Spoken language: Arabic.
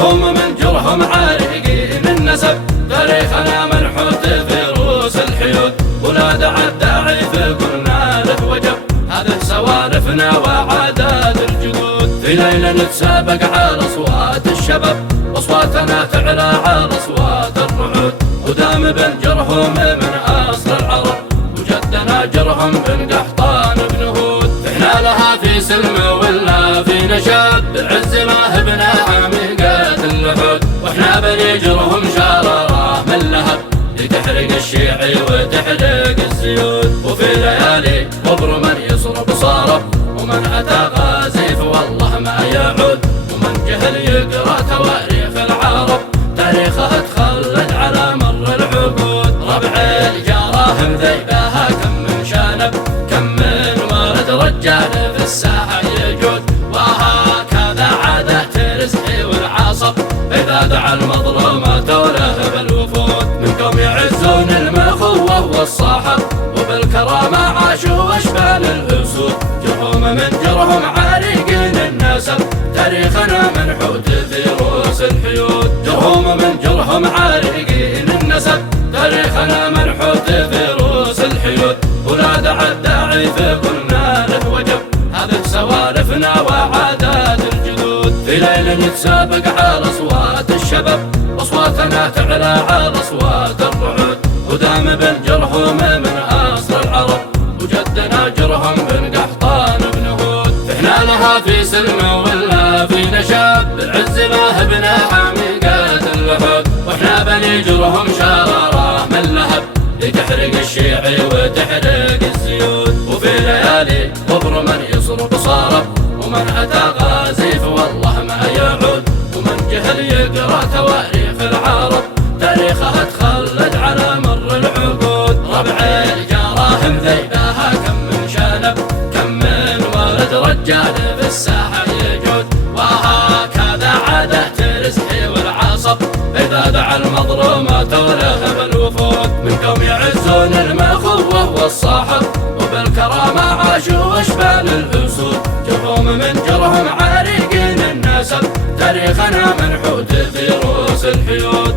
جرهم من جرهم عارقين النسب، تاريخنا منحوت في رؤوس الحيود، ولاد الداعي في قلنا له وجب، هذه سوالفنا وعادات الجدود. في ليلة نتسابق على أصوات الشباب، أصواتنا تعلى على أصوات الرعود، ودام بن جرهم من أصل العرب، وجدنا جرهم بن قحطان بن هود. احنا لها في سلم ولا في نشاب، بالعز ما هبنا عميقات اللحود، واحنا بني جرهم شرارة من لهب، لتحرق الشيعي وتحرق الزيود. وفي ليالي قبر من يصرب صارب، ومن أتى غازي فوالله ما يعود، ومن جهل يقرأ تواريخ العرب، تاريخها تخلد على مر العقود. ربع الجراهم ذيبها كم من شانب، كم من ولد رجال في الساحة يجود، وهكذا عادة رزقي والعصب، إذا دعا المظلوم توله بالوفود. من قوم يعزون المخوة والصاحب، وبالكرامة عاشوا واشبال الأسود، جرهم من جرهم عارقين النسب، تاريخنا منحوت في رؤوس الحيود. جرهم من جرهم عارقين النسب، تاريخنا منحوت في رؤوس الحيود، ولاد الداعي في قلنا له وجب، هذه سوالفنا وعادات الجدود. في ليلة نتسابق على أصوات الشباب، أصواتنا تعلى على أصوات الرعود، ودام بن جرهم من أصل العرب، وجدنا جرهم بن قحطان بن هود. احنا لها في سلم ولا في نشاب، بالعز ما هبنا عميقات اللحود، واحنا بني جرهم شرارة من لهب، لتحرق الشيعي وتحرق الزيود. وفي ليالي قبر من يصرب صارب، ومن أتى غازي فوالله ما يعود، ومن جهل يقرأ تواريخ العرب، تاريخها تخلد على مر العقود. ربع الجراهم ذيبها كم من شانب، كم من ولد رجال في الساحة يجود، وهكذا عادة رزقي والعصب، إذا دعا المظلوم توله بالوفود. من قوم يعزون المخوة والصاحب، وبالكرامة عاشوا واشبال الأسود، جرهم من جرهم عارقين النسب، تاريخنا منحوت في رؤوس الحيود.